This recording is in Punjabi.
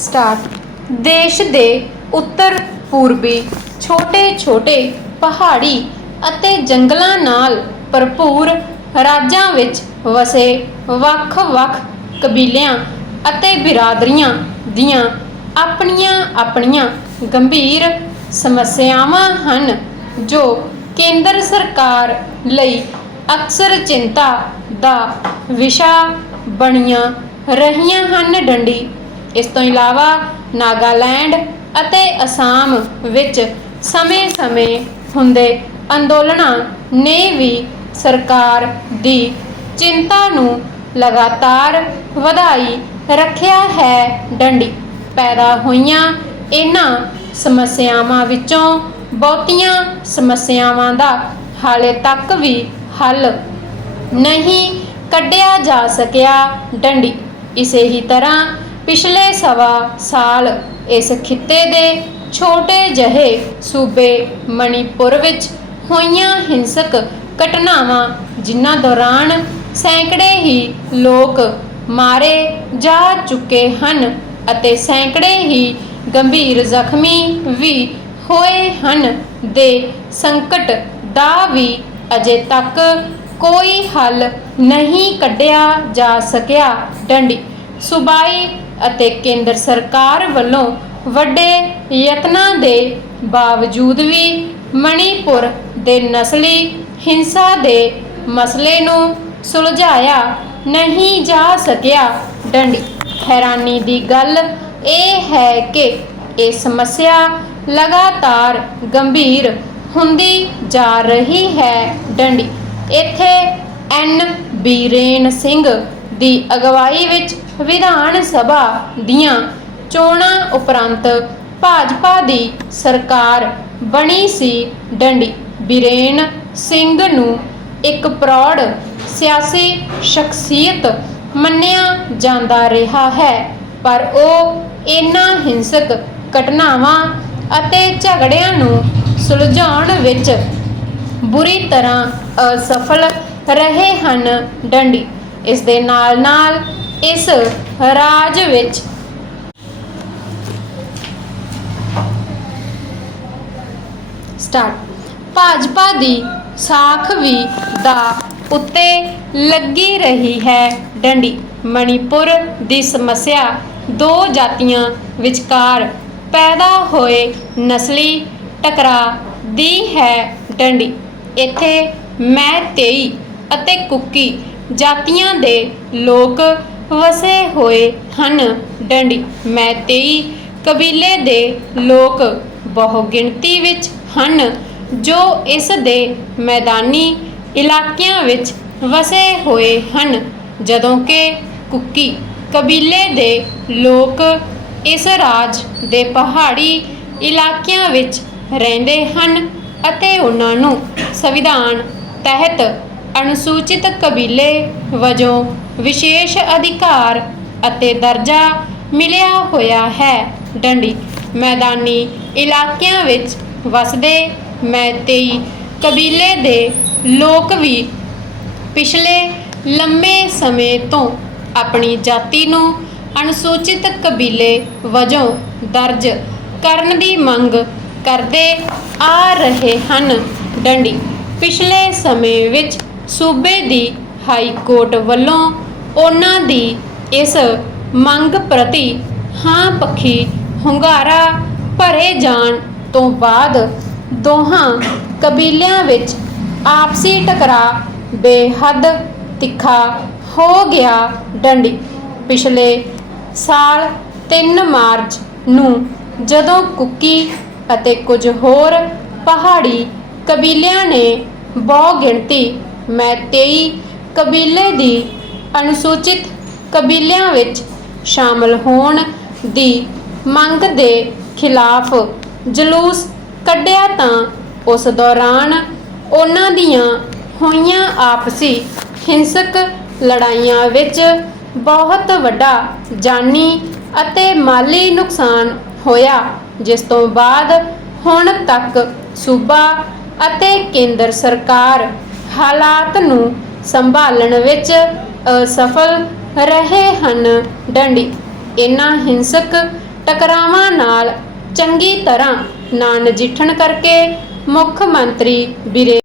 ਸਟਾਰਟ। ਦੇਸ਼ ਦੇ ਉੱਤਰ, ਪੂਰਬੀ ਛੋਟੇ-ਛੋਟੇ ਪਹਾੜੀ ਅਤੇ ਜੰਗਲਾਂ ਨਾਲ ਭਰਪੂਰ ਰਾਜਾਂ ਵਿੱਚ ਵਸੇ ਵੱਖ-ਵੱਖ ਕਬੀਲਿਆਂ ਅਤੇ ਬਿਰਾਦਰੀਆਂ ਦੀਆਂ ਆਪਣੀਆਂ-ਆਪਣੀਆਂ ਗੰਭੀਰ ਸਮੱਸਿਆਵਾਂ ਹਨ, ਜੋ ਕੇਂਦਰ ਸਰਕਾਰ ਲਈ ਅਕਸਰ ਚਿੰਤਾ ਦਾ ਵਿਸ਼ਾ ਬਣੀਆਂ ਰਹੀਆਂ ਹਨ, ਡੰਡੀ। ਇਸ ਤੋਂ ਇਲਾਵਾ ਨਾਗਾਲੈਂਡ ਅਤੇ ਅਸਾਮ ਵਿੱਚ ਸਮੇਂ-ਸਮੇਂ ਹੁੰਦੇ ਅੰਦੋਲਨਾਂ ਨੇ ਵੀ ਸਰਕਾਰ ਦੀ ਚਿੰਤਾ ਨੂੰ ਲਗਾਤਾਰ ਵਧਾਈ ਰੱਖਿਆ ਹੈ। ਡੰਡੀ ਪੈਦਾ ਹੋਈਆਂ ਇਹਨਾਂ ਸਮੱਸਿਆਵਾਂ ਵਿੱਚੋਂ ਬਹੁਤੀਆਂ ਸਮੱਸਿਆਵਾਂ ਦਾ ਹਾਲੇ ਤੱਕ ਵੀ ਹੱਲ ਨਹੀਂ ਕੱਢਿਆ ਜਾ ਸਕਿਆ। ਡੰਡੀ ਇਸੇ ਹੀ ਤਰ੍ਹਾਂ ਪਿਛਲੇ ਸਵਾ ਸਾਲ ਇਸ ਖਿੱਤੇ ਦੇ ਛੋਟੇ ਜਿਹੇ ਸੂਬੇ ਮਣੀਪੁਰ ਵਿੱਚ ਹੋਈਆਂ ਹਿੰਸਕ ਘਟਨਾਵਾਂ, ਜਿਨ੍ਹਾਂ ਦੌਰਾਨ ਸੈਂਕੜੇ ਹੀ ਲੋਕ ਮਾਰੇ ਜਾ ਚੁੱਕੇ ਹਨ ਅਤੇ ਸੈਂਕੜੇ ਹੀ ਗੰਭੀਰ ਜ਼ਖਮੀ ਵੀ ਹੋਏ ਹਨ ਦੇ ਸੰਕਟ ਦਾ ਵੀ ਅਜੇ ਤੱਕ ਕੋਈ ਹੱਲ ਨਹੀਂ ਕੱਢਿਆ ਜਾ ਸਕਿਆ। ਡੰਡੀ, ਸੂਬਾਈ ਅਤੇ ਕੇਂਦਰ ਸਰਕਾਰ ਵੱਲੋਂ ਵੱਡੇ ਯਤਨਾਂ ਦੇ ਬਾਵਜੂਦ ਵੀ ਮਣੀਪੁਰ ਦੇ ਨਸਲੀ ਹਿੰਸਾ ਦੇ ਮਸਲੇ ਨੂੰ ਸੁਲਝਾਇਆ ਨਹੀਂ ਜਾ ਸਕਿਆ। ਡੰਡੀ, ਹੈਰਾਨੀ ਦੀ ਗੱਲ ਇਹ ਹੈ ਕਿ ਇਹ ਸਮੱਸਿਆ ਲਗਾਤਾਰ ਗੰਭੀਰ ਹੁੰਦੀ ਜਾ ਰਹੀ ਹੈ। ਡੰਡੀ, ਇੱਥੇ ਐਨ ਬੀਰੇਨ ਸਿੰਘ ਦੀ ਅਗਵਾਈ ਵਿੱਚ ਵਿਧਾਨ ਸਭਾ ਦੀਆਂ ਚੋਣਾਂ ਉਪਰੰਤ ਭਾਜਪਾ ਦੀ ਸਰਕਾਰ ਬਣੀ ਸੀ ਡੰਡੀ। ਬੀਰੇਨ ਸਿੰਘ ਨੂੰ ਇੱਕ ਪ੍ਰੌੜ ਸਿਆਸੀ ਸ਼ਖਸੀਅਤ ਮੰਨਿਆ ਜਾਂਦਾ ਰਿਹਾ ਹੈ, ਪਰ ਉਹ ਇਹਨਾਂ ਹਿੰਸਕ ਘਟਨਾਵਾਂ ਅਤੇ ਝਗੜਿਆਂ ਨੂੰ ਸੁਲਝਾਉਣ ਵਿੱਚ ਬੁਰੀ ਤਰ੍ਹਾਂ ਅਸਫਲ ਰਹੇ ਹਨ ਡੰਡੀ। ਇਸ ਦੇ ਨਾਲ-ਨਾਲ ਇਸ ਰਾਜ ਵਿੱਚ ਸਟਾਰਟ ਭਾਜਪਾ ਦੀ ਸਾਖ ਵੀ ਦਾ ਉੱਤੇ ਲੱਗੀ ਰਹੀ ਹੈ ਡੰਡੀ। ਮਣੀਪੁਰ ਦੀ ਸਮੱਸਿਆ ਦੋ ਜਾਤੀਆਂ ਵਿਚਕਾਰ ਪੈਦਾ ਹੋਏ ਨਸਲੀ ਟਕਰਾਅ ਦੀ ਹੈ ਡੰਡੀ। ਇੱਥੇ ਮੈਂ, ਤੇਈ ਅਤੇ ਕੁੱਕੀ ਜਾਤੀਆਂ ਦੇ ਲੋਕ ਵਸੇ ਹੋਏ ਹਨ। ਡੰਡੀ ਮੈਤੇਈ ਕਬੀਲੇ ਦੇ ਲੋਕ ਬਹੁ ਗਿਣਤੀ ਵਿੱਚ ਹਨ, ਜੋ ਇਸ ਦੇ ਮੈਦਾਨੀ ਇਲਾਕਿਆਂ ਵਿੱਚ ਵਸੇ ਹੋਏ ਹਨ। ਜਦੋਂ ਕਿ ਕੁੱਕੀ ਕਬੀਲੇ ਦੇ ਲੋਕ ਇਸ ਰਾਜ ਦੇ ਪਹਾੜੀ ਇਲਾਕਿਆਂ ਵਿੱਚ ਰਹਿੰਦੇ ਹਨ ਅਤੇ ਉਹਨਾਂ ਨੂੰ ਸੰਵਿਧਾਨ ਤਹਿਤ ਅਨੁਸੂਚਿਤ ਕਬੀਲੇ ਵਜੋਂ ਵਿਸ਼ੇਸ਼ ਅਧਿਕਾਰ ਅਤੇ ਦਰਜਾ ਮਿਲਿਆ ਹੋਇਆ ਹੈ। ਡੰਡੀ, ਮੈਦਾਨੀ ਇਲਾਕਿਆਂ ਵਿੱਚ ਵਸਦੇ ਮੈਤੇਈ ਕਬੀਲੇ ਦੇ ਲੋਕ ਵੀ ਪਿਛਲੇ ਲੰਮੇ ਸਮੇਂ ਤੋਂ ਆਪਣੀ ਜਾਤੀ ਨੂੰ ਅਨੁਸੂਚਿਤ ਕਬੀਲੇ ਵਜੋਂ ਦਰਜ ਕਰਨ ਦੀ ਮੰਗ ਕਰਦੇ ਆ ਰਹੇ ਹਨ। ਡੰਡੀ, ਪਿਛਲੇ ਸਮੇਂ ਵਿੱਚ ਸੂਬੇ ਦੀ ਹਾਈ ਕੋਰਟ ਵੱਲੋਂ ਉਹਨਾਂ ਦੀ ਇਸ ਮੰਗ ਪ੍ਰਤੀ ਹਾਂ ਪੱਖੀ ਹੁੰਗਾਰਾ ਭਰੇ ਜਾਣ ਤੋਂ ਬਾਅਦ ਦੋਹਾਂ ਕਬੀਲਿਆਂ ਵਿੱਚ ਆਪਸੀ ਟਕਰਾਅ ਬੇਹੱਦ ਤਿੱਖਾ ਹੋ ਗਿਆ ਡੰਡੀ। ਪਿਛਲੇ ਸਾਲ 3 ਮਾਰਚ ਨੂੰ ਜਦੋਂ ਕੁੱਕੀ ਅਤੇ ਕੁਝ ਹੋਰ ਪਹਾੜੀ ਕਬੀਲਿਆਂ ਨੇ ਬਹੁ ਗਿਣਤੀ ਮੈਤੇਈ ਕਬੀਲੇ ਦੀ ਅਨੁਸੂਚਿਤ ਕਬੀਲਿਆਂ ਵਿੱਚ ਸ਼ਾਮਲ ਹੋਣ ਦੀ ਮੰਗ ਦੇ ਖਿਲਾਫ ਜਲੂਸ ਕੱਢਿਆ ਤਾਂ ਉਸ ਦੌਰਾਨ ਉਹਨਾਂ ਦੀਆਂ ਹੋਈਆਂ ਆਪਸੀ ਹਿੰਸਕ ਲੜਾਈਆਂ ਵਿੱਚ ਬਹੁਤ ਵੱਡਾ ਜਾਨੀ ਅਤੇ ਮਾਲੀ ਨੁਕਸਾਨ ਹੋਇਆ, ਜਿਸ ਤੋਂ ਬਾਅਦ ਹੁਣ ਤੱਕ ਸੂਬਾ ਅਤੇ ਕੇਂਦਰ ਸਰਕਾਰ ਹਾਲਾਤ ਨੂੰ ਸੰਭਾਲਣ ਵਿੱਚ ਅਸਫਲ ਰਹੇ ਹਨ। ਡੰਡੀ ਇਹਨਾਂ ਹਿੰਸਕ ਟਕਰਾਵਾਂ ਨਾਲ ਚੰਗੀ ਤਰ੍ਹਾਂ ਨਾ ਨਜਿੱਠਣ ਕਰਕੇ ਮੁੱਖ ਮੰਤਰੀ ਬਿਰੇ